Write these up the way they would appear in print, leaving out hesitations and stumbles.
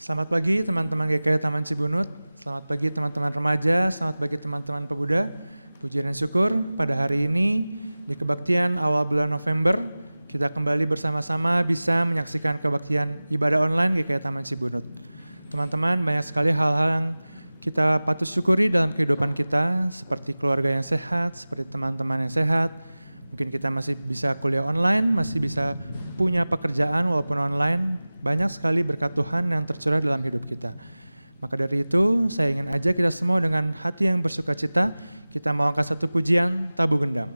Selamat pagi teman-teman GKI Taman Cibunut, selamat pagi teman-teman remaja, selamat pagi teman-teman pemuda. Puji dan syukur pada hari ini di kebaktian awal bulan November, kita kembali bersama-sama bisa menyaksikan kebaktian ibadah online GKI Taman Cibunut. Teman-teman, banyak sekali hal-hal yang kita patut syukuri dalam kehidupan kita, seperti keluarga yang sehat, seperti teman-teman yang sehat. Mungkin kita masih bisa kuliah online, masih bisa punya pekerjaan walaupun online. Banyak sekali berkat Tuhan yang tercurah dalam hidup kita. Maka dari itu, saya ingin ajak kita semua dengan hati yang bersuka cita, kita mau angkat satu pujian, Tabu Gendang.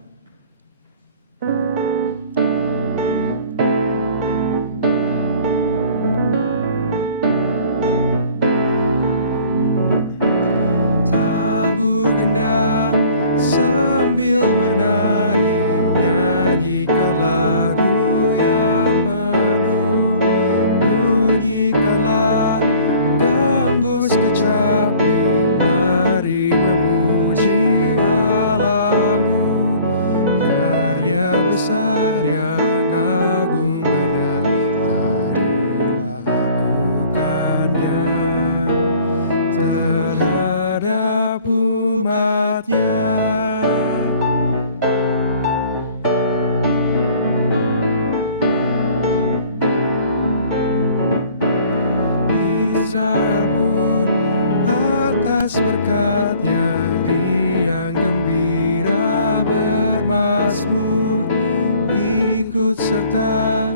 Tabu gendang sambil menari, nyanyikan lagu yang merdu, bunyikanlah gambus kecapi, mari memuji Allahmu, karya besar yang agung benar telah lakukannya terhadap umatnya. Israel pun atas berkatnya riang gembira bermazmur, ikut serta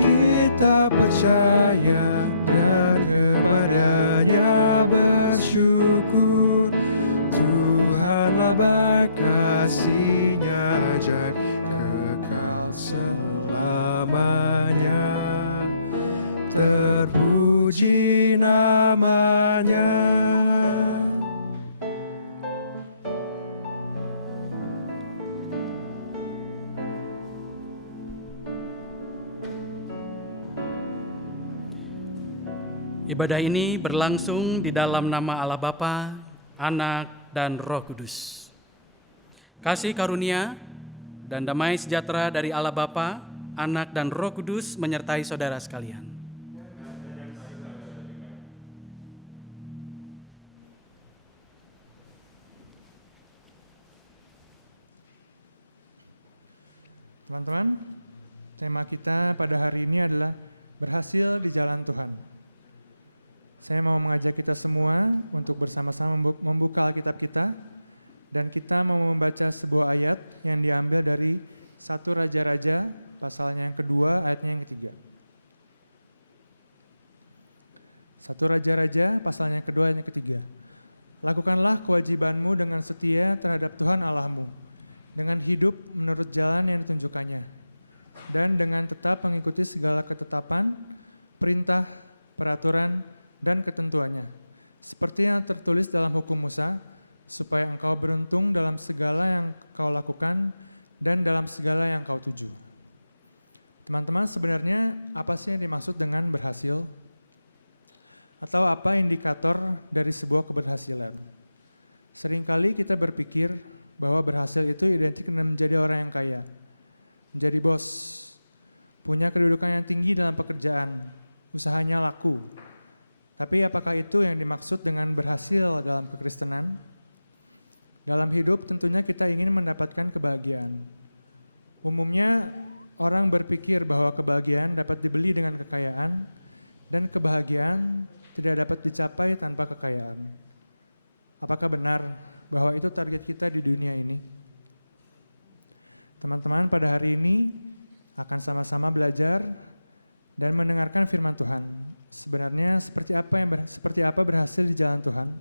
kita percaya dan kepadanya bersyukur. Tuhanlah baik, kasih-Nya ajaib kekal selamanya. Terpuji namanya. Ibadah ini berlangsung di dalam nama Allah Bapa, Anak, dan Roh Kudus. Kasih karunia dan damai sejahtera dari Allah Bapa, Anak, dan Roh Kudus menyertai saudara sekalian. Teman-teman, tema kita pada hari ini adalah berhasil di jalan Tuhan. Saya mau mengajak kita semua untuk bersama-sama membuka Alkitab kita, dan kita mau membaca sebuah ayat yang diambil dari 1 Raja-Raja, pasalnya yang kedua, ayatnya yang ketiga. 1 Raja-Raja, pasalnya yang kedua, ayatnya ketiga. Lakukanlah kewajibanmu dengan setia terhadap Tuhan Allahmu, dengan hidup menurut jalan yang ditunjukkannya, dan dengan tetap mengikuti segala ketetapan, perintah, peraturan, dan ketentuannya, seperti yang tertulis dalam hukum Musa, supaya engkau beruntung dalam segala yang kau lakukan dan dalam segala yang kau tuju. Teman-teman, sebenarnya apa sih yang dimaksud dengan berhasil? Atau apa indikator dari sebuah keberhasilan? Seringkali kita berpikir bahwa berhasil itu identik dengan menjadi orang yang kaya, menjadi bos, punya kedudukan yang tinggi dalam pekerjaan, usahanya laku. Tapi apakah itu yang dimaksud dengan berhasil dalam kekristenan? Dalam hidup tentunya kita ingin mendapatkan kebahagiaan. Umumnya orang berpikir bahwa kebahagiaan dapat dibeli dengan kekayaan, dan kebahagiaan tidak dapat dicapai tanpa kekayaan. Apakah benar bahwa itu target kita di dunia ini? Teman-teman, pada hari ini akan sama-sama belajar dan mendengarkan firman Tuhan. Sebenarnya seperti apa berhasil di jalan Tuhan,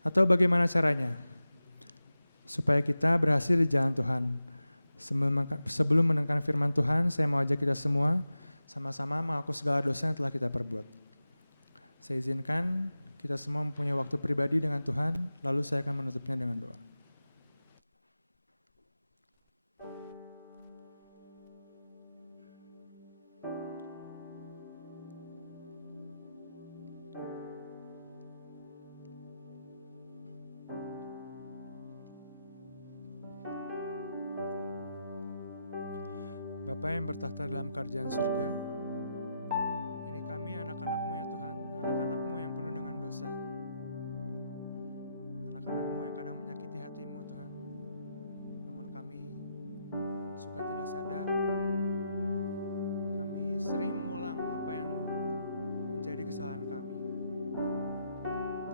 atau bagaimana caranya supaya kita berhasil di jalan Tuhan. Sebelum mendengarkan firman Tuhan, saya mau ajak kita semua sama-sama mengaku segala dosa yang telah kita perbuat. Saya izinkan kita semua mempunyai waktu pribadi dengan Tuhan, lalu saya akan menutupnya dengan doa. Bapa yang bertahta dalam kerajaan surga, ini kami anak-anak-Mu ya Tuhan, anak-anak-Mu jalan kami.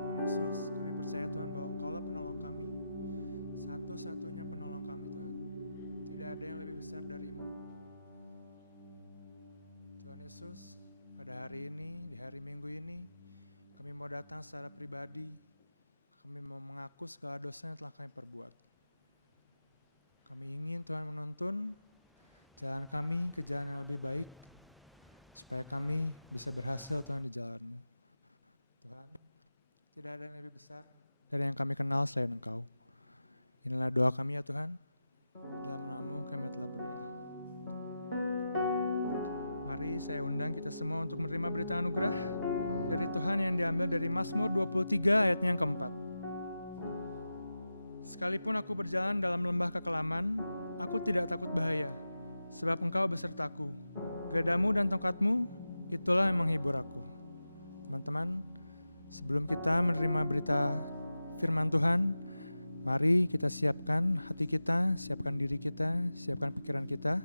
Tuhan Yesus, kami percaya Tuhan bahwa Engkaulah penolong kami, satu-satunya penolong kami Tuhan. Tidak ada yang lebih besar darimu. Tuhan Yesus, pada hari ini, di hari Minggu ini, kami mau datang secara pribadi, kami mau mengaku segala dosa yang telah kami perbuat. Kami ingin Tuhan menuntun jalan kami ke jalan yang lebih baik, supaya kami bisa berhasil Tuhan di jalan-Mu. Tuhan, tidak ada yang lebih besar dari yang kami kenal selain Engkau. Inilah doa kami ya Tuhan, dalam nama-Mu kami telah berdoa. Mari saya undang kita semua untuk menerima berita anugerah dari Tuhan yang diambil dari Mazmur 23 ayatnya yang keempat. Sekalipun aku berjalan dalam lembah kekelaman, aku tidak takut bahaya, sebab Engkau besertaku. Gadamu dan tongkatmu, itulah yang menghibur aku. Teman-teman, sebelum kita menerima berita firman Tuhan, mari kita siapkan hati kita, siapkan diri kita, siapkan pikiran kita.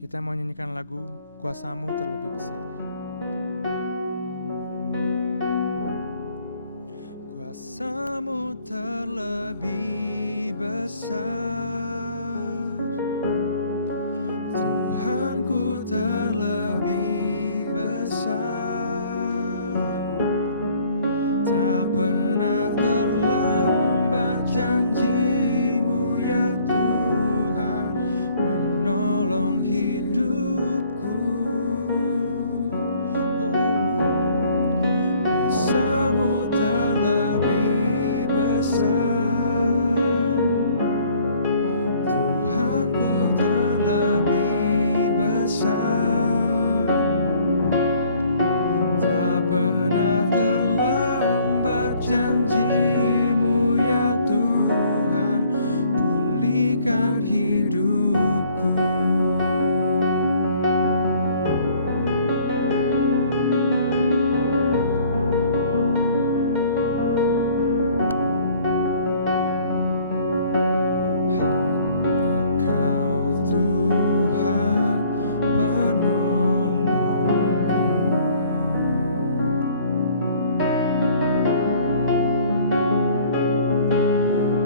Kita mau nyanyikan lagu Kuasa-Mu terlebih besar. Kuasa-Mu terlebih besar, Tuhanku terlebih besar, tak pernah terlambat janji-Mu ya Tuhan, menolong hidupku. Kuasa-Mu terlebih besar, Tuhanku terlebih besar, tak pernah terlambat janji-Mu ya Tuhan, pulihkan hidupku. Hanya Kau Tuhan penolongku,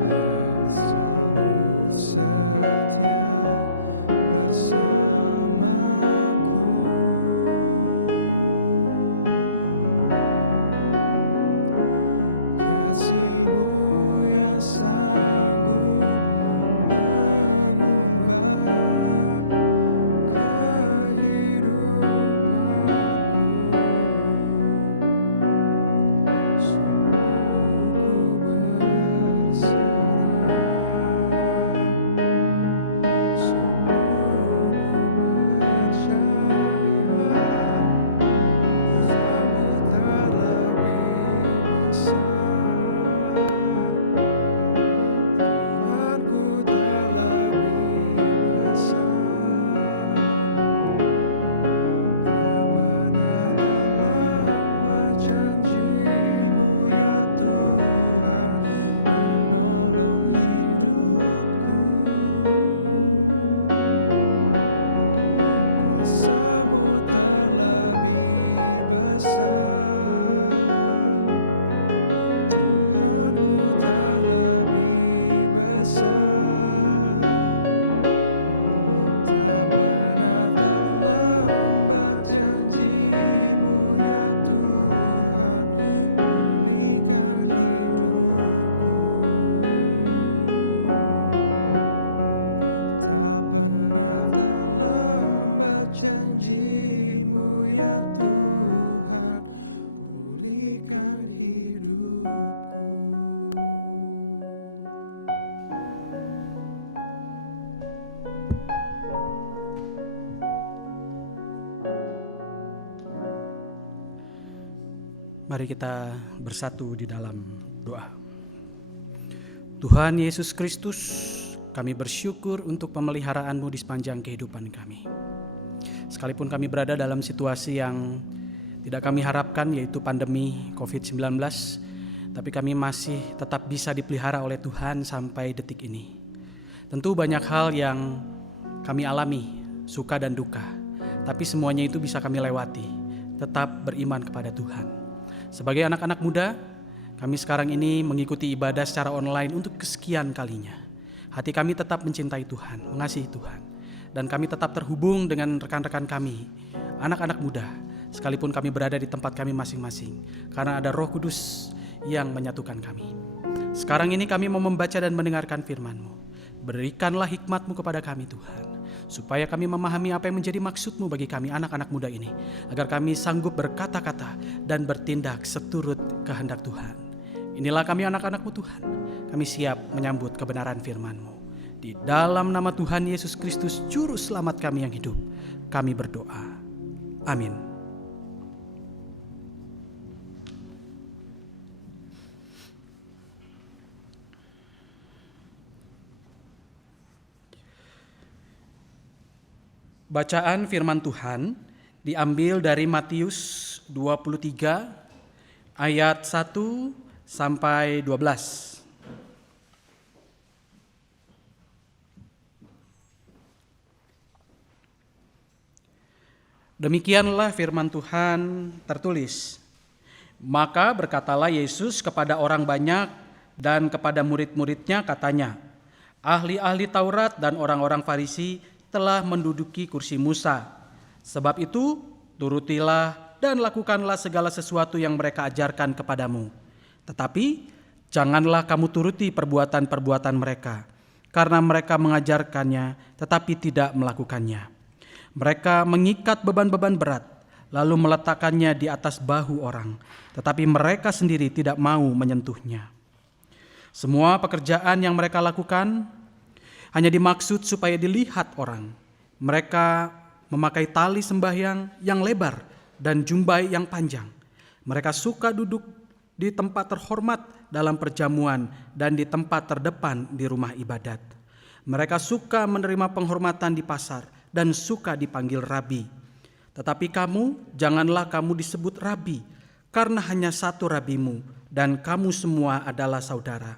yang selalu setia bersamaku. Kasih-Mu yang sanggup mengubah kehidupanku. Sungguh ku berserah, sungguh ku percaya, Kuasa-Mu terlebih besar, Tuhanku terlebih besar, tak pernah terlambat janji-Mu ya Tuhan, menolong hidupku. Kuasa-Mu terlebih besar, Tuhanku terlebih besar, tak pernah terlambat janji-Mu ya Tuhan, pulihkan hidupku. Tak pernah terlambat janji-Mu ya Tuhan, pulihkan hidupku. Mari kita bersatu di dalam doa. Tuhan Yesus Kristus, kami bersyukur untuk pemeliharaan-Mu di sepanjang kehidupan kami. Sekalipun kami berada dalam situasi yang tidak kami harapkan, yaitu pandemi COVID-19, tapi kami masih tetap bisa dipelihara oleh Tuhan sampai detik ini. Tentu banyak hal yang kami alami, suka dan duka, tapi semuanya itu bisa kami lewati tetap beriman kepada Tuhan. Sebagai anak-anak muda, kami sekarang ini mengikuti ibadah secara online untuk kesekian kalinya. Hati kami tetap mencintai Tuhan, mengasihi Tuhan. Dan kami tetap terhubung dengan rekan-rekan kami, anak-anak muda, sekalipun kami berada di tempat kami masing-masing. Karena ada Roh Kudus yang menyatukan kami. Sekarang ini kami mau membaca dan mendengarkan firman-Mu. Berikanlah hikmat-Mu kepada kami Tuhan, supaya kami memahami apa yang menjadi maksud-Mu bagi kami anak-anak muda ini, agar kami sanggup berkata-kata dan bertindak seturut kehendak Tuhan. Inilah kami anak-anak-Mu Tuhan, kami siap menyambut kebenaran firman-Mu. Di dalam nama Tuhan Yesus Kristus, Juru Selamat kami yang hidup, kami berdoa. Amin. Bacaan firman Tuhan diambil dari Matius 23 ayat 1 sampai 12. Demikianlah firman Tuhan tertulis. Maka berkatalah Yesus kepada orang banyak dan kepada murid-muridnya katanya, ahli-ahli Taurat dan orang-orang Farisi telah menduduki kursi Musa. Sebab itu turutilah dan lakukanlah segala sesuatu yang mereka ajarkan kepadamu. Tetapi janganlah kamu turuti perbuatan-perbuatan mereka, karena mereka mengajarkannya tetapi tidak melakukannya. Mereka mengikat beban-beban berat, lalu meletakkannya di atas bahu orang, tetapi mereka sendiri tidak mau menyentuhnya. Semua pekerjaan yang mereka lakukan hanya dimaksud supaya dilihat orang. Mereka memakai tali sembahyang yang lebar dan jumbai yang panjang. Mereka suka duduk di tempat terhormat dalam perjamuan dan di tempat terdepan di rumah ibadat. Mereka suka menerima penghormatan di pasar dan suka dipanggil rabi. Tetapi kamu, janganlah kamu disebut rabi, karena hanya satu rabimu, dan kamu semua adalah saudara.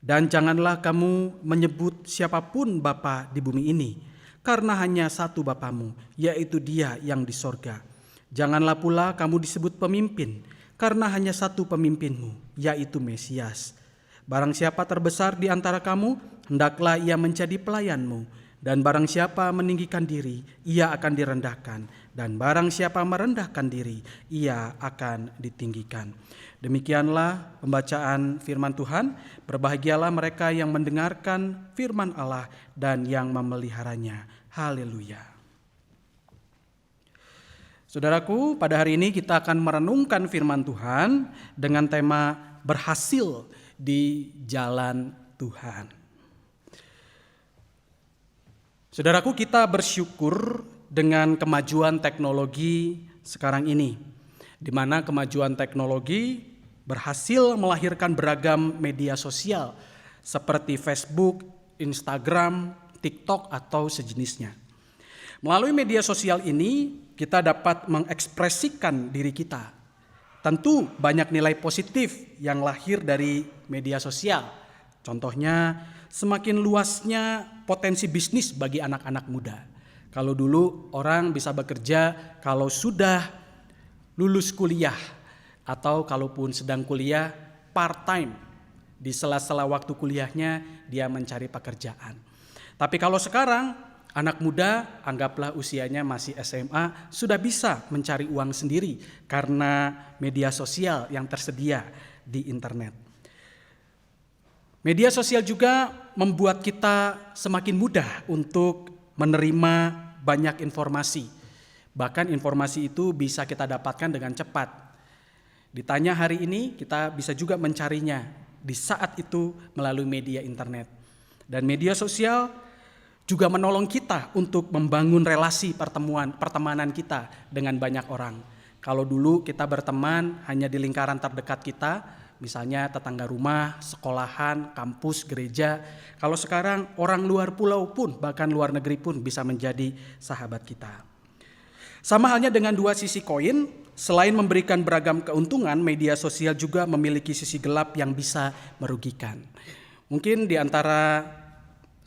Dan janganlah kamu menyebut siapapun bapa di bumi ini, karena hanya satu bapamu, yaitu Dia yang di sorga. Janganlah pula kamu disebut pemimpin, karena hanya satu pemimpinmu, yaitu Mesias. Barang siapa terbesar di antara kamu, hendaklah ia menjadi pelayanmu. Dan barang siapa meninggikan diri, ia akan direndahkan. Dan barang siapa merendahkan diri, ia akan ditinggikan. Demikianlah pembacaan firman Tuhan. Berbahagialah mereka yang mendengarkan firman Allah dan yang memeliharanya. Haleluya. Saudaraku, pada hari ini kita akan merenungkan firman Tuhan dengan tema berhasil di jalan Tuhan. Saudaraku, kita bersyukur dengan kemajuan teknologi sekarang ini, di mana kemajuan teknologi berhasil melahirkan beragam media sosial seperti Facebook, Instagram, TikTok, atau sejenisnya. Melalui media sosial ini, kita dapat mengekspresikan diri kita. Tentu banyak nilai positif yang lahir dari media sosial. Contohnya, semakin luasnya potensi bisnis bagi anak-anak muda. Kalau dulu orang bisa bekerja kalau sudah lulus kuliah, atau kalaupun sedang kuliah part time, di sela-sela waktu kuliahnya dia mencari pekerjaan. Tapi kalau sekarang anak muda, anggaplah usianya masih SMA, sudah bisa mencari uang sendiri karena media sosial yang tersedia di internet. Media sosial juga membuat kita semakin mudah untuk menerima banyak informasi. Bahkan informasi itu bisa kita dapatkan dengan cepat. Ditanya hari ini, kita bisa juga mencarinya di saat itu melalui media internet. Dan media sosial juga menolong kita untuk membangun relasi pertemanan kita dengan banyak orang. Kalau dulu kita berteman hanya di lingkaran terdekat kita, misalnya tetangga rumah, sekolahan, kampus, gereja. Kalau sekarang orang luar pulau pun, bahkan luar negeri pun bisa menjadi sahabat kita. Sama halnya dengan dua sisi koin, selain memberikan beragam keuntungan, media sosial juga memiliki sisi gelap yang bisa merugikan. Mungkin di antara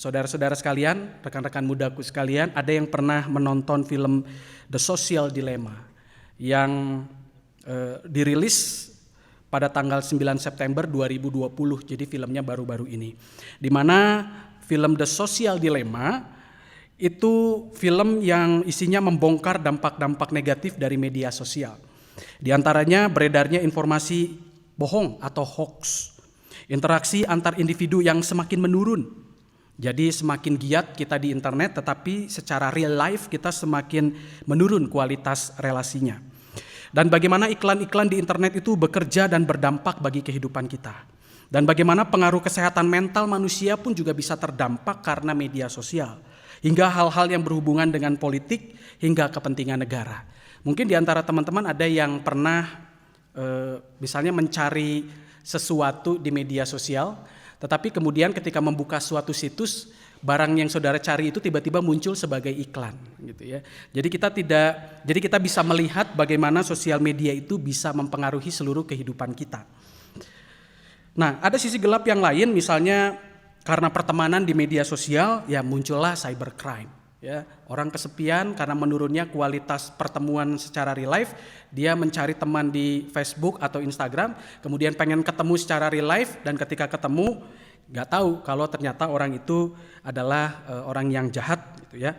saudara-saudara sekalian, rekan-rekan mudaku sekalian, ada yang pernah menonton film The Social Dilemma. yang dirilis pada tanggal 9 September 2020. Jadi filmnya baru-baru ini. Di mana film The Social Dilemma itu film yang isinya membongkar dampak-dampak negatif dari media sosial. Di antaranya beredarnya informasi bohong atau hoax, interaksi antar individu yang semakin menurun. Jadi semakin giat kita di internet, tetapi secara real life kita semakin menurun kualitas relasinya. Dan bagaimana iklan-iklan di internet itu bekerja dan berdampak bagi kehidupan kita. Dan bagaimana pengaruh kesehatan mental manusia pun juga bisa terdampak karena media sosial. Hingga hal-hal yang berhubungan dengan politik hingga kepentingan negara. Mungkin di antara teman-teman ada yang pernah misalnya mencari sesuatu di media sosial, tetapi kemudian ketika membuka suatu situs, barang yang saudara cari itu tiba-tiba muncul sebagai iklan, gitu ya. Jadi kita bisa melihat bagaimana sosial media itu bisa mempengaruhi seluruh kehidupan kita. Nah, ada sisi gelap yang lain, misalnya karena pertemanan di media sosial, ya muncullah cybercrime. Ya, orang kesepian karena menurunnya kualitas pertemuan secara real life, dia mencari teman di Facebook atau Instagram, kemudian pengen ketemu secara real life, dan ketika ketemu nggak tahu kalau ternyata orang itu adalah orang yang jahat, gitu ya.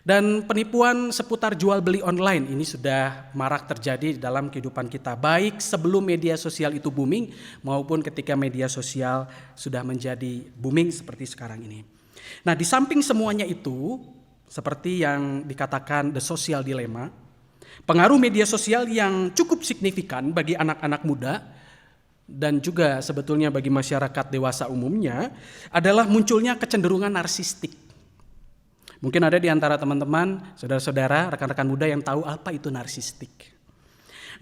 Dan penipuan seputar jual beli online ini sudah marak terjadi dalam kehidupan kita, baik sebelum media sosial itu booming maupun ketika media sosial sudah menjadi booming seperti sekarang ini. Nah, di samping semuanya itu, seperti yang dikatakan The Social Dilemma, pengaruh media sosial yang cukup signifikan bagi anak-anak muda dan juga sebetulnya bagi masyarakat dewasa umumnya adalah munculnya kecenderungan narsistik. Mungkin ada di antara teman-teman, saudara-saudara, rekan-rekan muda yang tahu apa itu narsistik.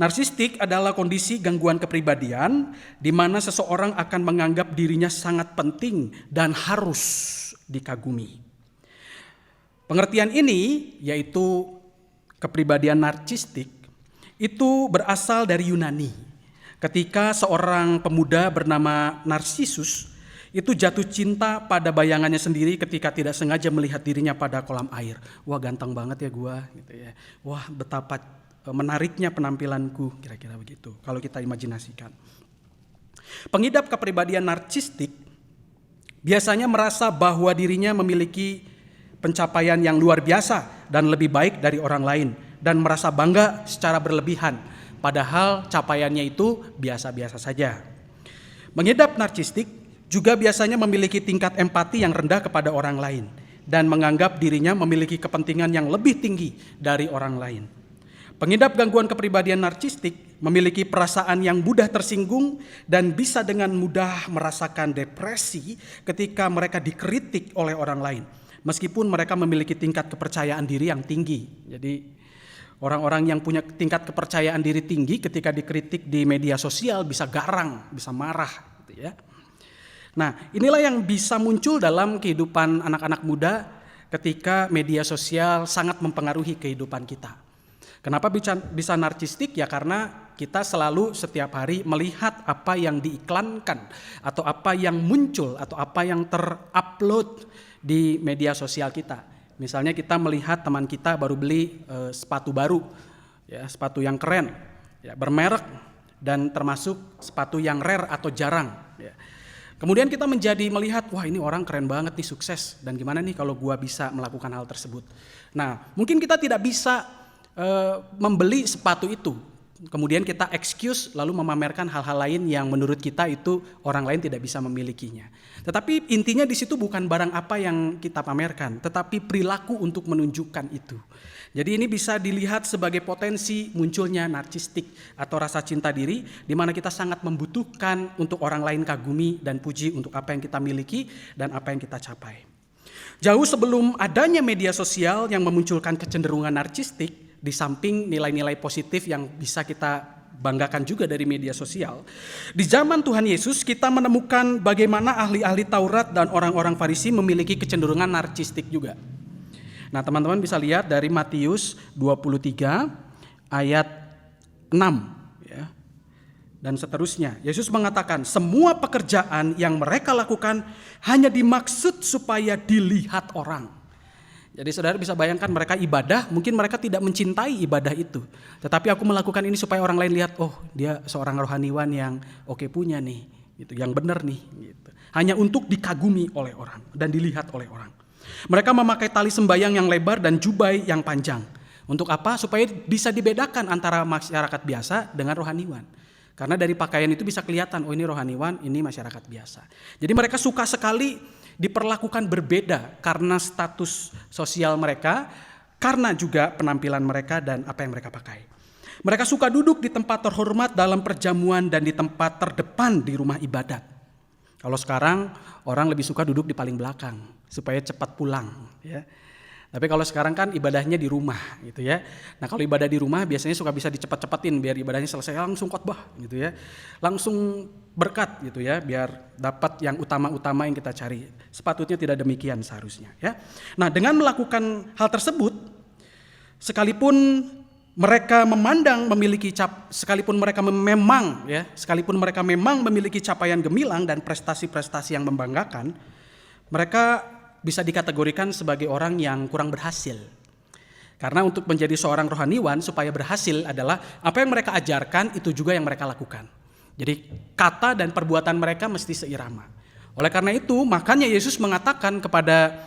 Narsistik adalah kondisi gangguan kepribadian di mana seseorang akan menganggap dirinya sangat penting dan harus dikagumi. Pengertian ini, yaitu kepribadian narsistik, itu berasal dari Yunani. Ketika seorang pemuda bernama Narsisus itu jatuh cinta pada bayangannya sendiri ketika tidak sengaja melihat dirinya pada kolam air. Wah, ganteng banget ya gua, gitu ya. Wah, betapa menariknya penampilanku, kira-kira begitu kalau kita imajinasikan. Pengidap kepribadian narsistik biasanya merasa bahwa dirinya memiliki pencapaian yang luar biasa dan lebih baik dari orang lain, dan merasa bangga secara berlebihan, padahal capaiannya itu biasa-biasa saja. Mengidap narsistik juga biasanya memiliki tingkat empati yang rendah kepada orang lain dan menganggap dirinya memiliki kepentingan yang lebih tinggi dari orang lain. Pengidap gangguan kepribadian narsistik memiliki perasaan yang mudah tersinggung dan bisa dengan mudah merasakan depresi ketika mereka dikritik oleh orang lain, meskipun mereka memiliki tingkat kepercayaan diri yang tinggi. Jadi orang-orang yang punya tingkat kepercayaan diri tinggi ketika dikritik di media sosial bisa garang, bisa marah, gitu ya. Nah, inilah yang bisa muncul dalam kehidupan anak-anak muda ketika media sosial sangat mempengaruhi kehidupan kita. Kenapa bisa narsistik? Ya karena kita selalu setiap hari melihat apa yang diiklankan atau apa yang muncul atau apa yang terupload di media sosial kita. Misalnya kita melihat teman kita baru beli sepatu baru, ya, sepatu yang keren, ya, bermerek dan termasuk sepatu yang rare atau jarang. Ya. Kemudian kita menjadi melihat, wah ini orang keren banget nih, sukses, dan gimana nih kalau gua bisa melakukan hal tersebut. Nah, mungkin kita tidak bisa membeli sepatu itu, kemudian kita excuse lalu memamerkan hal-hal lain yang menurut kita itu orang lain tidak bisa memilikinya. Tetapi intinya di situ bukan barang apa yang kita pamerkan, tetapi perilaku untuk menunjukkan itu. Jadi ini bisa dilihat sebagai potensi munculnya narsistik atau rasa cinta diri, di mana kita sangat membutuhkan untuk orang lain kagumi dan puji untuk apa yang kita miliki dan apa yang kita capai. Jauh sebelum adanya media sosial yang memunculkan kecenderungan narsistik, di samping nilai-nilai positif yang bisa kita banggakan juga dari media sosial, di zaman Tuhan Yesus kita menemukan bagaimana ahli-ahli Taurat dan orang-orang Farisi memiliki kecenderungan narsistik juga. Nah, teman-teman bisa lihat dari Matius 23 ayat 6 ya, dan seterusnya. Yesus mengatakan, semua pekerjaan yang mereka lakukan hanya dimaksud supaya dilihat orang. Jadi saudara bisa bayangkan mereka ibadah, mungkin mereka tidak mencintai ibadah itu. Tetapi aku melakukan ini supaya orang lain lihat, oh dia seorang rohaniwan yang oke punya nih, gitu, yang benar nih. Gitu. Hanya untuk dikagumi oleh orang dan dilihat oleh orang. Mereka memakai tali sembayang yang lebar dan jubai yang panjang. Untuk apa? Supaya bisa dibedakan antara masyarakat biasa dengan rohaniwan. Karena dari pakaian itu bisa kelihatan, oh ini rohaniwan, ini masyarakat biasa. Jadi mereka suka sekali diperlakukan berbeda karena status sosial mereka, karena juga penampilan mereka dan apa yang mereka pakai. Mereka suka duduk di tempat terhormat dalam perjamuan dan di tempat terdepan di rumah ibadat. Kalau sekarang orang lebih suka duduk di paling belakang supaya cepat pulang, ya. Tapi kalau sekarang kan ibadahnya di rumah gitu ya. Nah kalau ibadah di rumah biasanya suka bisa dicepat-cepatin biar ibadahnya selesai langsung khotbah gitu ya. Langsung berkat gitu ya biar dapat yang utama-utama yang kita cari. Sepatutnya tidak demikian seharusnya ya. Nah dengan melakukan hal tersebut sekalipun mereka sekalipun mereka memang memiliki capaian gemilang dan prestasi-prestasi yang membanggakan, mereka bisa dikategorikan sebagai orang yang kurang berhasil. Karena untuk menjadi seorang rohaniwan supaya berhasil adalah apa yang mereka ajarkan itu juga yang mereka lakukan. Jadi kata dan perbuatan mereka mesti seirama. Oleh karena itu makanya Yesus mengatakan kepada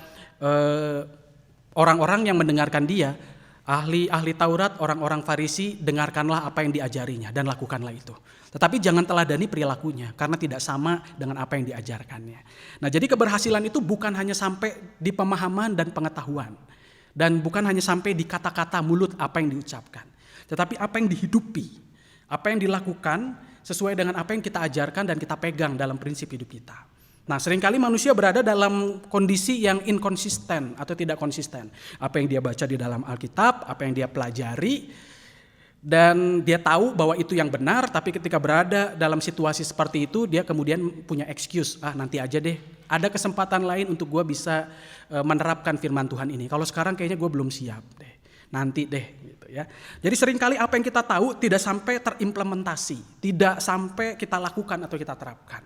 orang-orang yang mendengarkan dia, ahli-ahli Taurat, orang-orang Farisi, dengarkanlah apa yang diajarinya dan lakukanlah itu. Tetapi jangan teladani perilakunya karena tidak sama dengan apa yang diajarkannya. Nah, jadi keberhasilan itu bukan hanya sampai di pemahaman dan pengetahuan dan bukan hanya sampai di kata-kata mulut apa yang diucapkan, tetapi apa yang dihidupi, apa yang dilakukan sesuai dengan apa yang kita ajarkan dan kita pegang dalam prinsip hidup kita. Nah, seringkali manusia berada dalam kondisi yang inkonsisten atau tidak konsisten. Apa yang dia baca di dalam Alkitab, apa yang dia pelajari, dan dia tahu bahwa itu yang benar, tapi ketika berada dalam situasi seperti itu, dia kemudian punya excuse, nanti aja deh, ada kesempatan lain untuk gue bisa menerapkan firman Tuhan ini. Kalau sekarang kayaknya gue belum siap deh, nanti deh. Gitu ya. Jadi seringkali apa yang kita tahu tidak sampai terimplementasi, tidak sampai kita lakukan atau kita terapkan.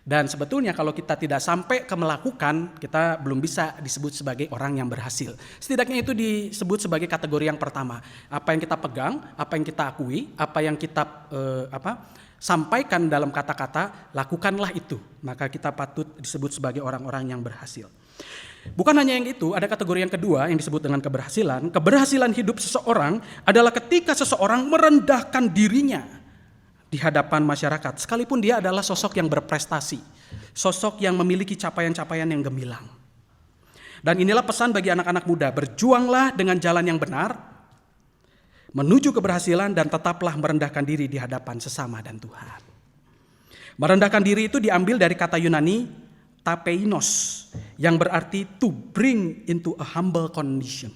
Dan sebetulnya kalau kita tidak sampai ke melakukan, kita belum bisa disebut sebagai orang yang berhasil. Setidaknya itu disebut sebagai kategori yang pertama. Apa yang kita pegang, apa yang kita akui, apa yang kita sampaikan dalam kata-kata, lakukanlah itu. Maka kita patut disebut sebagai orang-orang yang berhasil. Bukan hanya yang itu, ada kategori yang kedua yang disebut dengan keberhasilan. Keberhasilan hidup seseorang adalah ketika seseorang merendahkan dirinya di hadapan masyarakat, sekalipun dia adalah sosok yang berprestasi, sosok yang memiliki capaian-capaian yang gemilang. Dan inilah pesan bagi anak-anak muda, berjuanglah dengan jalan yang benar, menuju keberhasilan dan tetaplah merendahkan diri di hadapan sesama dan Tuhan. Merendahkan diri itu diambil dari kata Yunani tapeinos, yang berarti to bring into a humble condition.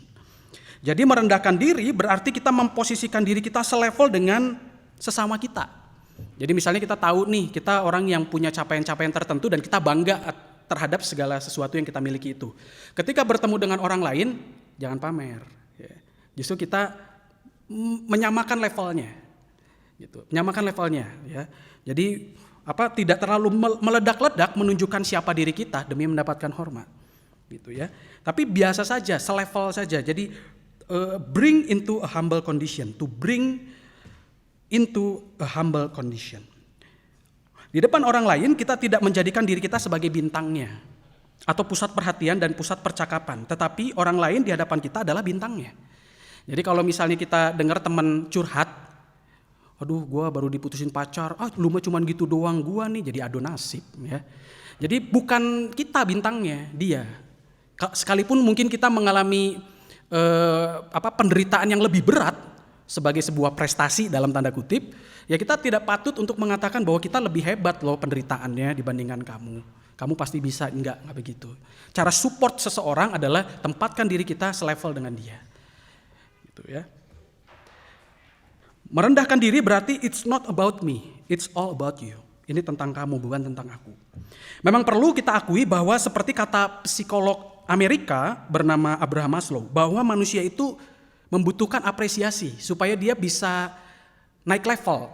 Jadi merendahkan diri berarti kita memposisikan diri kita selevel dengan sesama kita. Jadi misalnya kita tahu nih, kita orang yang punya capaian-capaian tertentu dan kita bangga terhadap segala sesuatu yang kita miliki itu. Ketika bertemu dengan orang lain, jangan pamer. Justru kita menyamakan levelnya, gitu. Menyamakan levelnya. Ya. Jadi tidak terlalu meledak-ledak menunjukkan siapa diri kita demi mendapatkan hormat, gitu ya. Tapi biasa saja, selevel saja. Jadi bring into a humble condition, to bring into a humble condition. Di depan orang lain kita tidak menjadikan diri kita sebagai bintangnya atau pusat perhatian dan pusat percakapan, tetapi orang lain di hadapan kita adalah bintangnya. Jadi kalau misalnya kita dengar teman curhat, aduh gue baru diputusin pacar, lu mah cuman gitu doang gue nih, jadi adu nasib ya. Jadi bukan kita bintangnya, dia. Sekalipun mungkin kita mengalami penderitaan yang lebih berat sebagai sebuah prestasi dalam tanda kutip, ya kita tidak patut untuk mengatakan bahwa kita lebih hebat loh penderitaannya dibandingkan kamu. Kamu pasti bisa, enggak begitu. Cara support seseorang adalah tempatkan diri kita selevel dengan dia. Gitu ya. Merendahkan diri berarti it's not about me, it's all about you. Ini tentang kamu, bukan tentang aku. Memang perlu kita akui bahwa seperti kata psikolog Amerika bernama Abraham Maslow, bahwa manusia itu membutuhkan apresiasi supaya dia bisa naik level.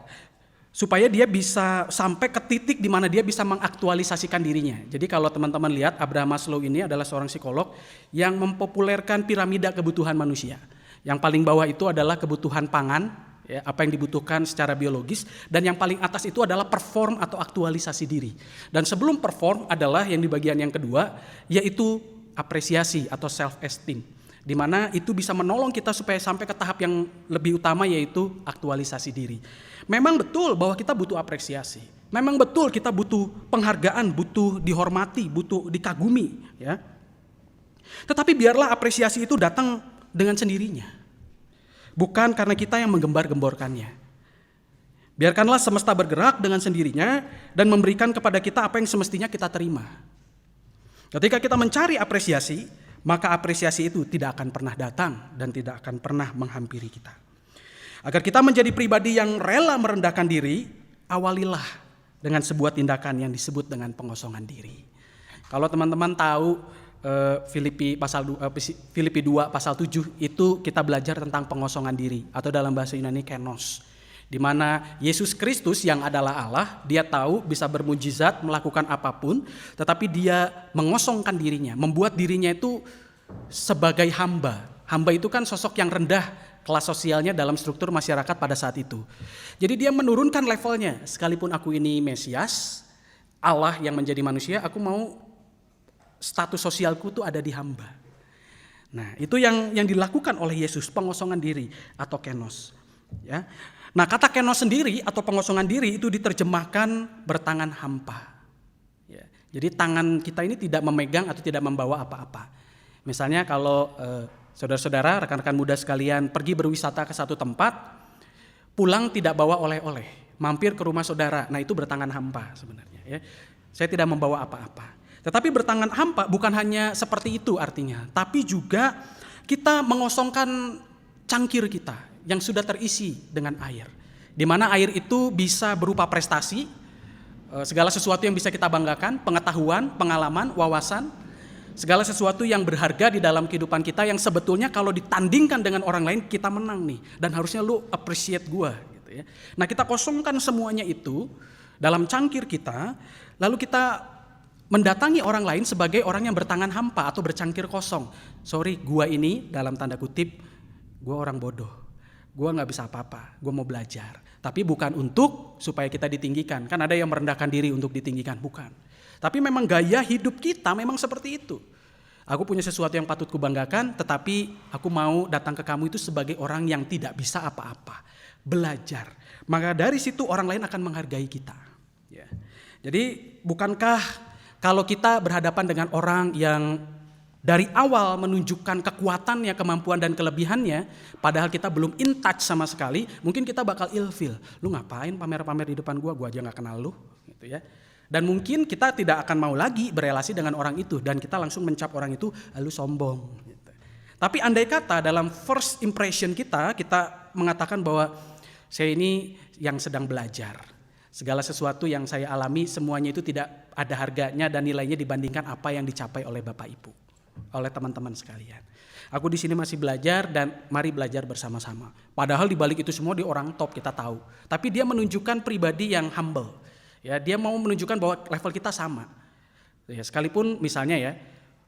supaya dia bisa sampai ke titik di mana dia bisa mengaktualisasikan dirinya. Jadi kalau teman-teman lihat, Abraham Maslow ini adalah seorang psikolog yang mempopulerkan piramida kebutuhan manusia. Yang paling bawah itu adalah kebutuhan pangan, ya, apa yang dibutuhkan secara biologis, dan yang paling atas itu adalah perform atau aktualisasi diri. Dan sebelum perform adalah yang di bagian yang kedua, yaitu apresiasi atau self esteem, di mana itu bisa menolong kita supaya sampai ke tahap yang lebih utama, yaitu aktualisasi diri. Memang betul bahwa kita butuh apresiasi. Memang betul kita butuh penghargaan, butuh dihormati, butuh dikagumi, ya. Tetapi biarlah apresiasi itu datang dengan sendirinya. Bukan karena kita yang menggembar-gemborkannya. Biarkanlah semesta bergerak dengan sendirinya dan memberikan kepada kita apa yang semestinya kita terima. Ketika kita mencari apresiasi, maka apresiasi itu tidak akan pernah datang dan tidak akan pernah menghampiri kita. Agar kita menjadi pribadi yang rela merendahkan diri, awalilah dengan sebuah tindakan yang disebut dengan pengosongan diri. Kalau teman-teman tahu Filipi 2 pasal 7 itu kita belajar tentang pengosongan diri, atau dalam bahasa Yunani kenos, di mana Yesus Kristus yang adalah Allah, dia tahu bisa bermujizat, melakukan apapun, tetapi dia mengosongkan dirinya, membuat dirinya itu sebagai hamba. Hamba itu kan sosok yang rendah kelas sosialnya dalam struktur masyarakat pada saat itu. Jadi dia menurunkan levelnya, sekalipun aku ini Mesias, Allah yang menjadi manusia, aku mau status sosialku tuh ada di hamba. Nah, itu yang dilakukan oleh Yesus, pengosongan diri atau kenos, ya. Nah, kata kenos sendiri atau pengosongan diri itu diterjemahkan bertangan hampa. Ya, jadi tangan kita ini tidak memegang atau tidak membawa apa-apa. Misalnya kalau saudara-saudara, rekan-rekan muda sekalian pergi berwisata ke satu tempat, pulang tidak bawa oleh-oleh, mampir ke rumah saudara, nah itu bertangan hampa sebenarnya. Ya. Saya tidak membawa apa-apa. Tetapi bertangan hampa bukan hanya seperti itu artinya, tapi juga kita mengosongkan cangkir kita yang sudah terisi dengan air. Di mana air itu bisa berupa prestasi, segala sesuatu yang bisa kita banggakan, pengetahuan, pengalaman, wawasan, segala sesuatu yang berharga di dalam kehidupan kita yang sebetulnya kalau ditandingkan dengan orang lain kita menang nih, dan harusnya lu appreciate gua gitu ya. Nah, kita kosongkan semuanya itu dalam cangkir kita, lalu kita mendatangi orang lain sebagai orang yang bertangan hampa atau bercangkir kosong. Sorry, gua ini dalam tanda kutip, gua orang bodoh. Gua gak bisa apa-apa, gua mau belajar. Tapi bukan untuk supaya kita ditinggikan. Kan ada yang merendahkan diri untuk ditinggikan, bukan. Tapi memang gaya hidup kita memang seperti itu. Aku punya sesuatu yang patut kubanggakan, tetapi aku mau datang ke kamu itu sebagai orang yang tidak bisa apa-apa. Belajar. Maka dari situ orang lain akan menghargai kita. Ya. Jadi bukankah kalau kita berhadapan dengan orang yang dari awal menunjukkan kekuatannya, kemampuan dan kelebihannya, padahal kita belum in touch sama sekali, mungkin kita bakal ilfil. Lu ngapain pamer-pamer di depan gua aja gak kenal lu, gitu ya. Dan mungkin kita tidak akan mau lagi berelasi dengan orang itu, dan kita langsung mencap orang itu, lu sombong. Gitu. Tapi andai kata dalam first impression kita mengatakan bahwa saya ini yang sedang belajar. Segala sesuatu yang saya alami semuanya itu tidak ada harganya dan nilainya dibandingkan apa yang dicapai oleh Bapak Ibu, oleh teman-teman sekalian. Aku di sini masih belajar dan mari belajar bersama-sama. Padahal di balik itu semua dia orang top, kita tahu. Tapi dia menunjukkan pribadi yang humble. Ya, dia mau menunjukkan bahwa level kita sama. Ya, sekalipun misalnya ya,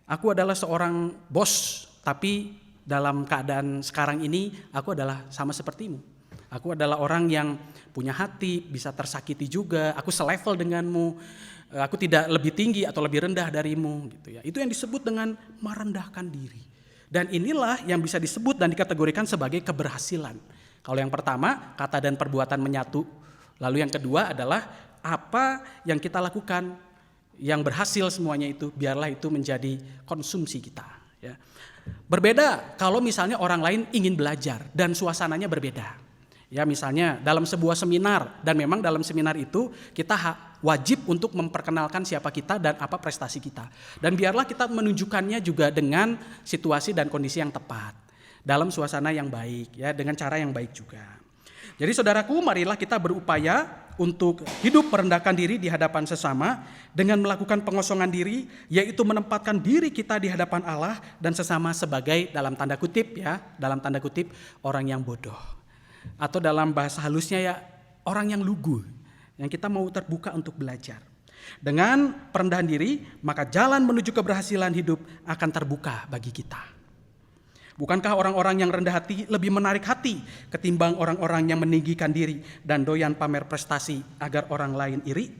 aku adalah seorang bos, tapi dalam keadaan sekarang ini aku adalah sama sepertimu. Aku adalah orang yang punya hati, bisa tersakiti juga. Aku selevel denganmu. Aku tidak lebih tinggi atau lebih rendah darimu. Gitu ya. Itu yang disebut dengan merendahkan diri. Dan inilah yang bisa disebut dan dikategorikan sebagai keberhasilan. Kalau yang pertama, kata dan perbuatan menyatu. Lalu yang kedua adalah apa yang kita lakukan yang berhasil semuanya itu, biarlah itu menjadi konsumsi kita. Ya. Berbeda kalau misalnya orang lain ingin belajar dan suasananya berbeda. Ya, misalnya dalam sebuah seminar, dan memang dalam seminar itu kita wajib untuk memperkenalkan siapa kita dan apa prestasi kita. Dan biarlah kita menunjukkannya juga dengan situasi dan kondisi yang tepat, dalam suasana yang baik, ya, dengan cara yang baik juga. Jadi saudaraku, marilah kita berupaya untuk hidup merendahkan diri di hadapan sesama dengan melakukan pengosongan diri, yaitu menempatkan diri kita di hadapan Allah dan sesama sebagai dalam tanda kutip ya, dalam tanda kutip orang yang bodoh. Atau dalam bahasa halusnya ya, orang yang lugu, yang kita mau terbuka untuk belajar. Dengan perendahan diri, maka jalan menuju keberhasilan hidup akan terbuka bagi kita. Bukankah orang-orang yang rendah hati lebih menarik hati ketimbang orang-orang yang meninggikan diri dan doyan pamer prestasi agar orang lain iri?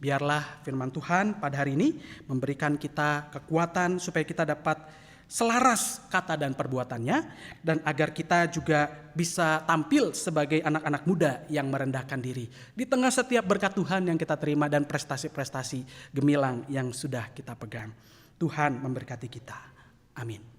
Biarlah firman Tuhan pada hari ini memberikan kita kekuatan supaya kita dapat selaras kata dan perbuatannya, dan agar kita juga bisa tampil sebagai anak-anak muda yang merendahkan diri di tengah setiap berkat Tuhan yang kita terima dan prestasi-prestasi gemilang yang sudah kita pegang. Tuhan memberkati kita. Amin.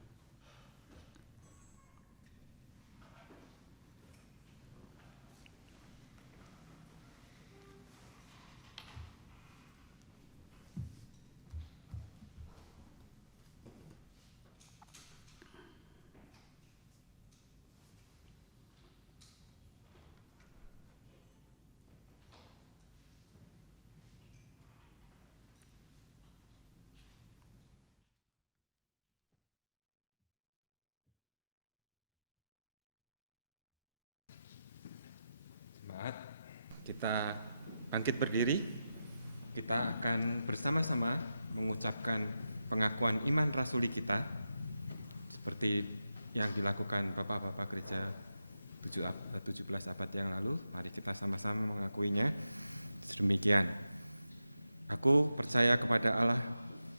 Saat kita bangkit berdiri, kita akan bersama-sama mengucapkan pengakuan iman rasuli kita seperti yang dilakukan Bapak-Bapak Gereja 17 abad yang lalu. Mari kita sama-sama mengakuinya. Sedemikian. Aku percaya kepada Allah,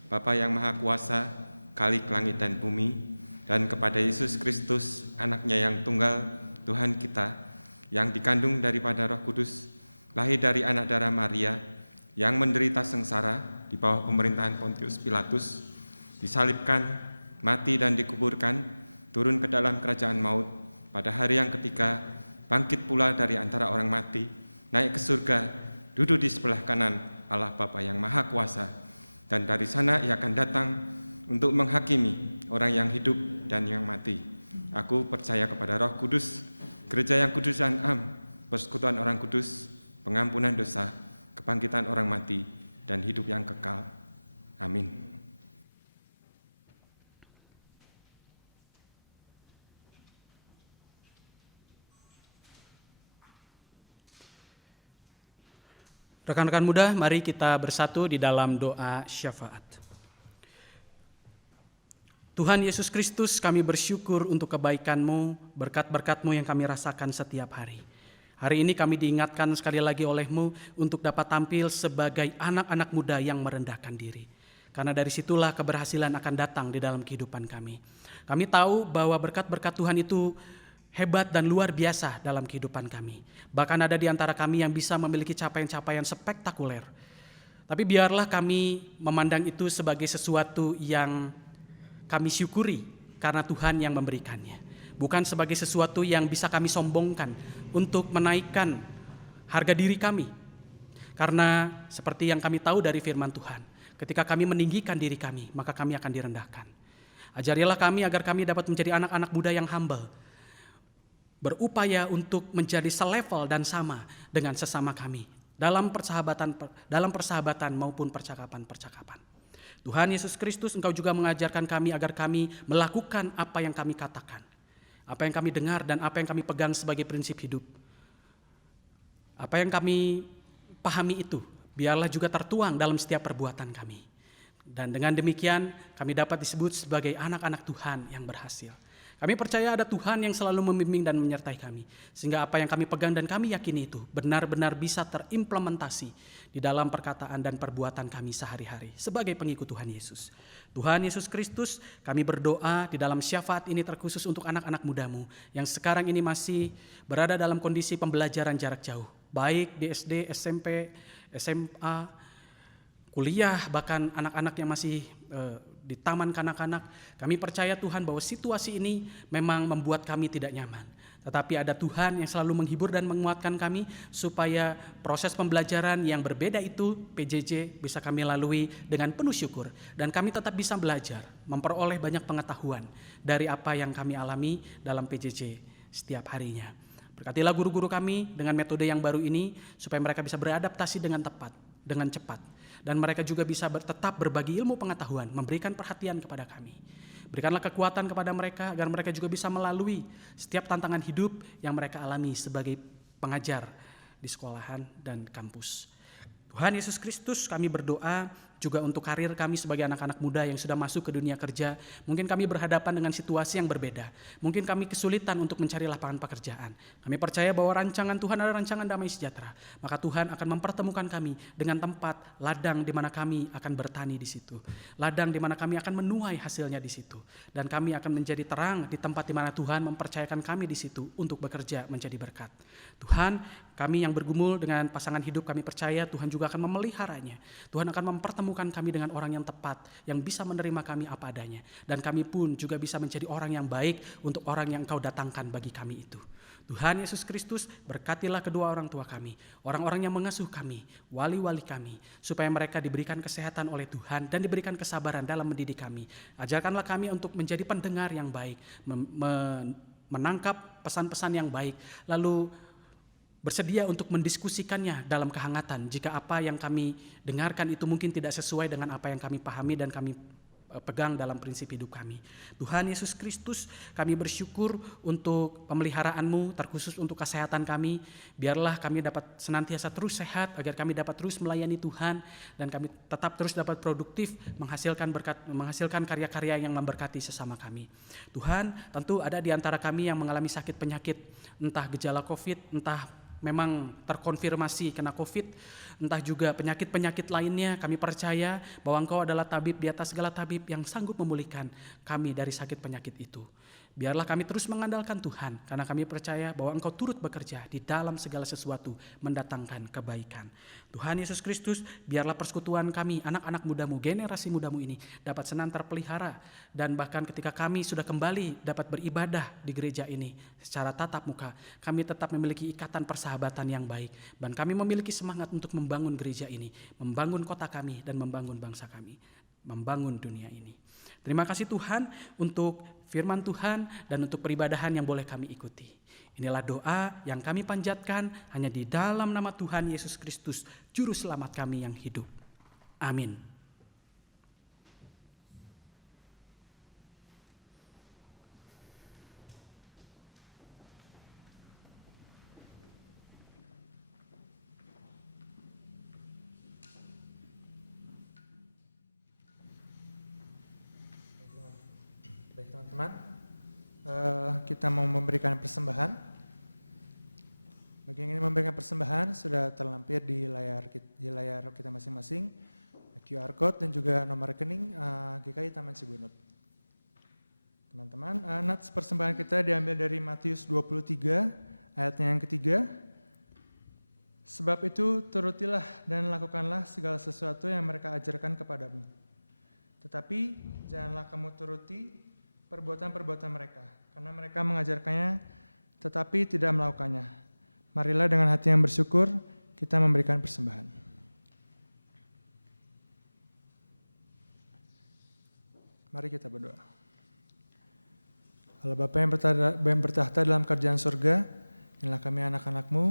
Bapa yang Maha Kuasa, Khalik langit dan bumi, dan kepada Yesus Kristus, anaknya yang tunggal, Tuhan kita, yang dikandung daripada Roh Kudus, lahir dari anak darah Maria, yang menderita sengsara di bawah pemerintahan Pontius Pilatus, disalibkan, mati dan dikuburkan, turun ke dalam kerajaan maut, pada hari yang ketiga bangkit pula dari antara orang mati, naik ke surga, duduk di sebelah kanan Allah Bapa yang Maha Kuasa, dan dari sana Ia akan datang untuk menghakimi orang yang hidup dan yang mati. Aku percaya kepada Roh Kudus, Gereja yang kudus dan am, persekutuan orang kudus, pengampunan dosa, kebangkitan orang mati, dan hidup yang kekal. Amin. Rekan-rekan muda, mari kita bersatu di dalam doa syafaat. Tuhan Yesus Kristus, kami bersyukur untuk kebaikan-Mu, berkat-berkat-Mu yang kami rasakan setiap hari. Hari ini kami diingatkan sekali lagi oleh-Mu untuk dapat tampil sebagai anak-anak muda yang merendahkan diri. Karena dari situlah keberhasilan akan datang di dalam kehidupan kami. Kami tahu bahwa berkat-berkat Tuhan itu hebat dan luar biasa dalam kehidupan kami. Bahkan ada di antara kami yang bisa memiliki capaian-capaian spektakuler. Tapi biarlah kami memandang itu sebagai sesuatu yang kami syukuri karena Tuhan yang memberikannya. Bukan sebagai sesuatu yang bisa kami sombongkan untuk menaikkan harga diri kami. Karena seperti yang kami tahu dari firman Tuhan, ketika kami meninggikan diri kami, maka kami akan direndahkan. Ajarilah kami agar kami dapat menjadi anak-anak muda yang humble, berupaya untuk menjadi selevel dan sama dengan sesama kami dalam persahabatan maupun percakapan-percakapan. Tuhan Yesus Kristus, Engkau juga mengajarkan kami agar kami melakukan apa yang kami katakan, apa yang kami dengar dan apa yang kami pegang sebagai prinsip hidup. Apa yang kami pahami itu, biarlah juga tertuang dalam setiap perbuatan kami. Dan dengan demikian kami dapat disebut sebagai anak-anak Tuhan yang berhasil. Kami percaya ada Tuhan yang selalu membimbing dan menyertai kami, sehingga apa yang kami pegang dan kami yakini itu benar-benar bisa terimplementasi di dalam perkataan dan perbuatan kami sehari-hari sebagai pengikut Tuhan Yesus. Tuhan Yesus Kristus, kami berdoa di dalam syafaat ini terkhusus untuk anak-anak muda-Mu yang sekarang ini masih berada dalam kondisi pembelajaran jarak jauh, baik di SD, SMP, SMA, kuliah, bahkan anak-anak yang masih di taman kanak-kanak. Kami percaya Tuhan bahwa situasi ini memang membuat kami tidak nyaman. Tetapi ada Tuhan yang selalu menghibur dan menguatkan kami supaya proses pembelajaran yang berbeda itu PJJ bisa kami lalui dengan penuh syukur. Dan kami tetap bisa belajar, memperoleh banyak pengetahuan dari apa yang kami alami dalam PJJ setiap harinya. Berkatilah guru-guru kami dengan metode yang baru ini supaya mereka bisa beradaptasi dengan tepat, dengan cepat. Dan mereka juga bisa tetap berbagi ilmu pengetahuan, memberikan perhatian kepada kami. Berikanlah kekuatan kepada mereka agar mereka juga bisa melalui setiap tantangan hidup yang mereka alami sebagai pengajar di di sekolahan dan kampus. Tuhan Yesus Kristus, kami berdoa juga untuk karir kami sebagai anak-anak muda yang sudah masuk ke dunia kerja. Mungkin kami berhadapan dengan situasi yang berbeda. Mungkin kami kesulitan untuk mencari lapangan pekerjaan. Kami percaya bahwa rancangan Tuhan adalah rancangan damai sejahtera. Maka Tuhan akan mempertemukan kami dengan tempat ladang di mana kami akan bertani di situ. Ladang di mana kami akan menuai hasilnya di situ. Dan kami akan menjadi terang di tempat di mana Tuhan mempercayakan kami di situ untuk bekerja menjadi berkat. Tuhan, kami yang bergumul dengan pasangan hidup, kami percaya Tuhan juga akan memeliharanya. Tuhan akan mempertemukan kami dengan orang yang tepat, yang bisa menerima kami apa adanya. Dan kami pun juga bisa menjadi orang yang baik untuk orang yang Engkau datangkan bagi kami itu. Tuhan Yesus Kristus, berkatilah kedua orang tua kami, orang-orang yang mengasuh kami, wali-wali kami, supaya mereka diberikan kesehatan oleh Tuhan dan diberikan kesabaran dalam mendidik kami. Ajarkanlah kami untuk menjadi pendengar yang baik, menangkap pesan-pesan yang baik, lalu bersedia untuk mendiskusikannya dalam kehangatan jika apa yang kami dengarkan itu mungkin tidak sesuai dengan apa yang kami pahami dan kami pegang dalam prinsip hidup kami. Tuhan Yesus Kristus, kami bersyukur untuk pemeliharaan-Mu, terkhusus untuk kesehatan kami. Biarlah kami dapat senantiasa terus sehat, agar kami dapat terus melayani Tuhan, dan kami tetap terus dapat produktif, menghasilkan karya-karya yang memberkati sesama kami. Tuhan, tentu ada di antara kami yang mengalami sakit penyakit, entah gejala COVID, entah memang terkonfirmasi kena COVID, entah juga penyakit-penyakit lainnya. Kami percaya bahwa Engkau adalah tabib di atas segala tabib yang sanggup memulihkan kami dari sakit penyakit itu. Biarlah kami terus mengandalkan Tuhan, karena kami percaya bahwa Engkau turut bekerja di dalam segala sesuatu mendatangkan kebaikan. Tuhan Yesus Kristus, biarlah persekutuan kami, anak-anak mudamu, generasi mudamu ini dapat senang terpelihara, dan bahkan ketika kami sudah kembali dapat beribadah di gereja ini secara tatap muka, kami tetap memiliki ikatan persahabatan yang baik, dan kami memiliki semangat untuk membangun gereja ini, membangun kota kami, dan membangun bangsa kami, membangun dunia ini. Terima kasih Tuhan untuk firman Tuhan dan untuk peribadahan yang boleh kami ikuti. Inilah doa yang kami panjatkan hanya di dalam nama Tuhan Yesus Kristus, Juru Selamat kami yang hidup. Amin. Baik teman-teman, kita mau memberikan persembahan. Bagi yang ingin memberikan persembahan sudah terlampir di layar kita masing-masing, QR code dan juga nomor rekening GKI Taman Cibunut. Teman-teman, nats persembahan kita diambil dari Matius 23 ayatnya yang ketiga. Sebab itu turutilah dan lakukanlah segala sesuatu yang mereka ajarkan kepadamu. Tetapi janganlah kamu turuti perbuatan-perbuatan mereka, karena mereka mengajarkannya tetapi tidak melakukannya. Marilah dengan hati yang bersyukur kita memberikan persembahan. Mari kita berdoa. Allah Bapa yang bertahta dalam kerajaan surga, inilah kami anak-anak-Mu.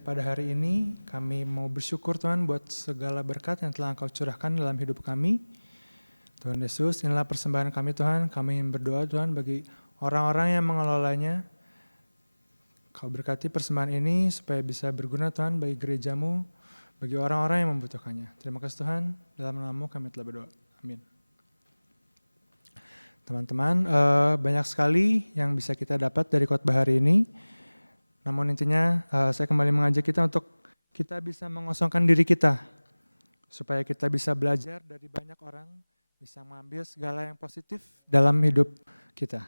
Pada hari ini kami mau bersyukur Tuhan buat segala berkat yang telah Engkau curahkan dalam hidup kami. Tuhan Yesus, inilah persembahan kami Tuhan. Kami berdoa Tuhan bagi orang-orang yang mengelolanya. Kau berkati persembahan ini supaya bisa berguna Tuhan bagi gereja-Mu, bagi orang-orang yang membutuhkannya. Terima kasih Tuhan, dalam nama-Mu kami telah berdoa. Amin. Teman-teman, banyak sekali yang bisa kita dapat dari khotbah hari ini. Namun intinya saya kembali mengajak kita untuk kita bisa mengosongkan diri kita. Supaya kita bisa belajar dari banyak orang, bisa mengambil segala yang positif dalam hidup kita.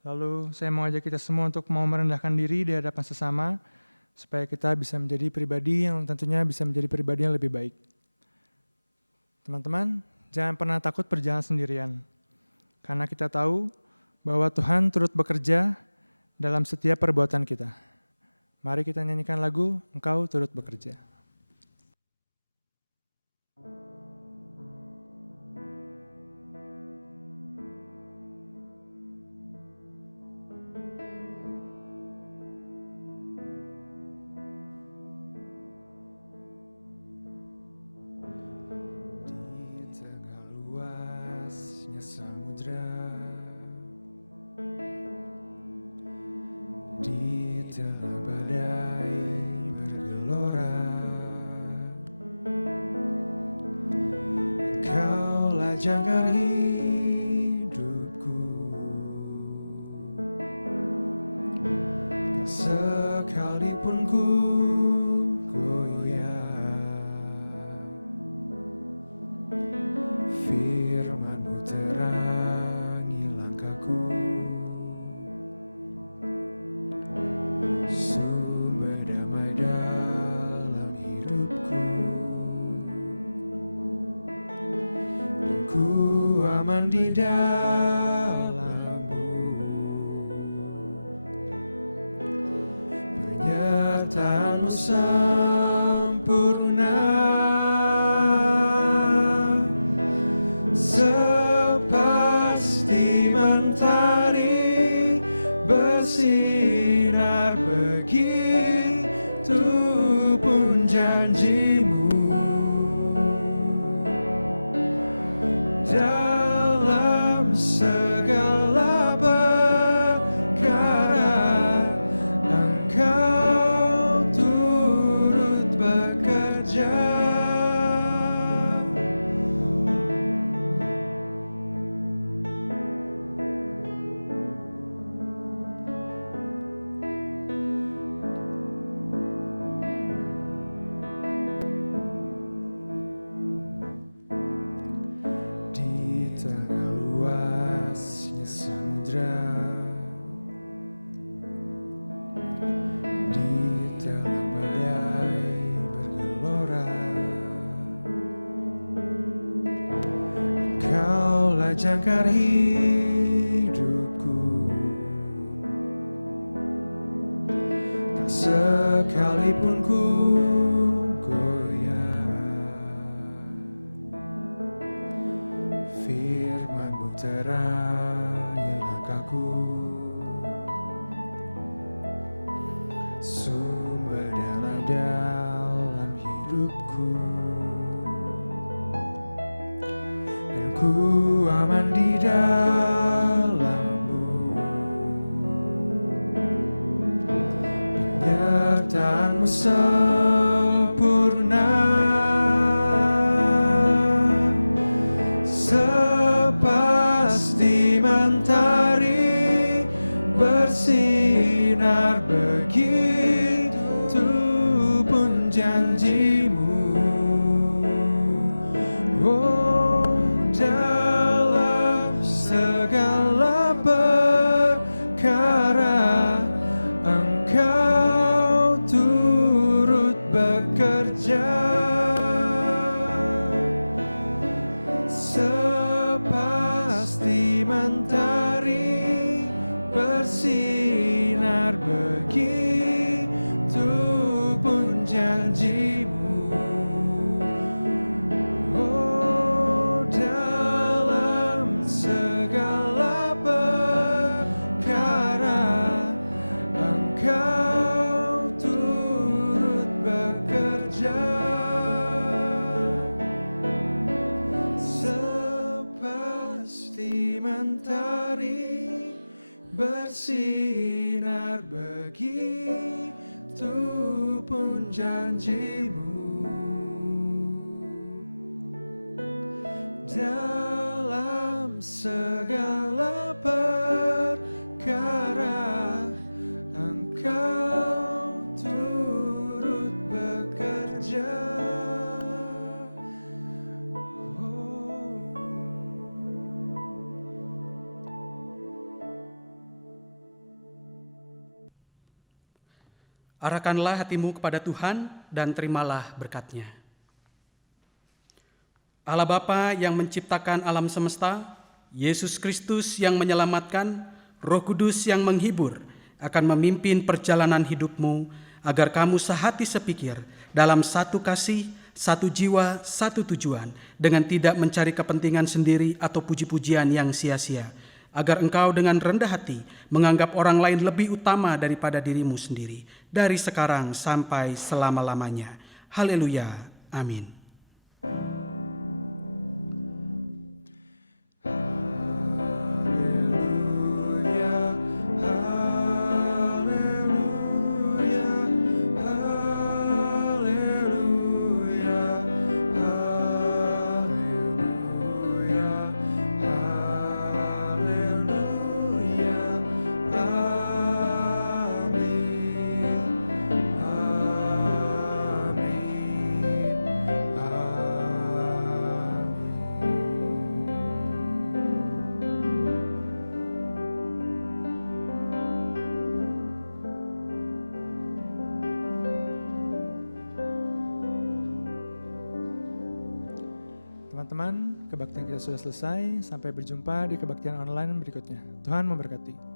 Lalu saya mau ajak kita semua untuk mau merendahkan diri di hadapan sesama, supaya kita bisa menjadi pribadi yang tentunya bisa menjadi pribadi yang lebih baik. Teman-teman, jangan pernah takut berjalan sendirian, karena kita tahu bahwa Tuhan turut bekerja dalam setiap perbuatan kita. Mari kita nyanyikan lagu Engkau Turut Bekerja. Di tengah badai bergelora. Engkaulah jangkar hidupku, tak sekalipun ku goyah. Firman-Mu terangi langkahku, sumber damai dalam hidupku. Dan ku aman di dalam-Mu, penyertaan-Mu sempurna, sepasti mentari bersinar, begitu pun janji-Mu. Dalam segala perkara Engkau turut bekerja. Di tengah luasnya samudra, di dalam badai bergelora, Engkaulah jangkar hidupku, tak sekalipun ku Firman-Mu terangi langkahku, sumber damai dalam hidupku. Dan ku aman di dalam-Mu, penyertaan-Mu sempurna, sepasti mentari bersinar, begitu pun janji-Mu. Oh, dalam segala perkara Engkau turut bekerja. Sepasti mentari bersinar, begitu pun janji-Mu. Oh, dalam segala perkara Engkau turut bekerja. Sepasti mentari bersinar, begitu pun janji-Mu. Dalam segala perkara Engkau turut bekerja. Arahkanlah hatimu kepada Tuhan dan terimalah berkat-Nya. Allah Bapa yang menciptakan alam semesta, Yesus Kristus yang menyelamatkan, Roh Kudus yang menghibur, akan memimpin perjalanan hidupmu agar kamu sehati sepikir dalam satu kasih, satu jiwa, satu tujuan, dengan tidak mencari kepentingan sendiri atau puji-pujian yang sia-sia, agar engkau dengan rendah hati menganggap orang lain lebih utama daripada dirimu sendiri, dari sekarang sampai selama-lamanya. Haleluya. Amin. Haleluya, haleluya, Teman-teman, kebaktian kita sudah selesai. Sampai berjumpa di kebaktian online berikutnya. Tuhan memberkati.